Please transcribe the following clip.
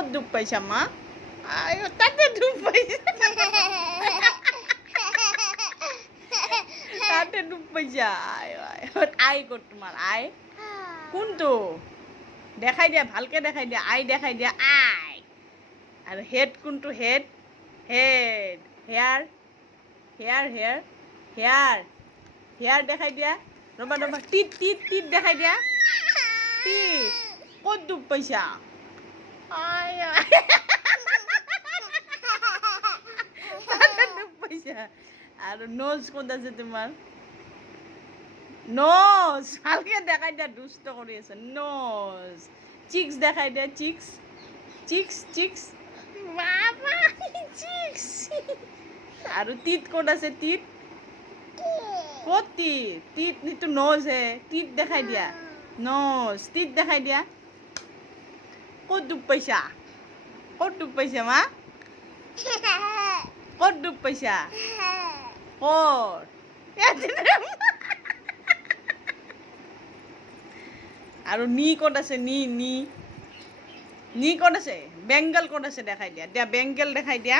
ক'ত দুখ পাইছা মা আই তাতে দুখ পাইছা তাতে দুখ পাইছা আই আই আই ক'ত তোমাৰ আই কোনটো দেখাই দিয়া ভালকে দেখাই দিয়া আই দেখাই দিয়া আই আৰু হেড কোনটো head head hair hair hair hair hair দেখাই দিয়া ৰ'বা ৰ'বা টিট টিট টিট দেখাই দিয়া টিট ক'ত দুখ পাইছা আই আই তাতে দুখ পাইছা আৰু নোজ ক'ত আছে তোমাৰ নোজ ভালকে দেখাই দিয়া দুষ্ট কৰি আছে নোজ চিক্স দেখাই দিয়া চিক্স চিক্স চিক্স বাবা চিক্স আৰু টিট ক'ত আছে টিট ক'ত টিট টিট এইটো নোজ হে টিট দেখাই দিয়া নোজ টিট দেখাই দিয়া ক'ত দুখ পাইছা ক'ত দুখ পাইছা মা ক'ত দুখ পাইছা ক'ত আৰু নি ক'ত আছে নি নি নি ক'ত আছে বেংগল ক'ত আছে দেখাই দিয়া দিয়া বেংগল দেখাই দিয়া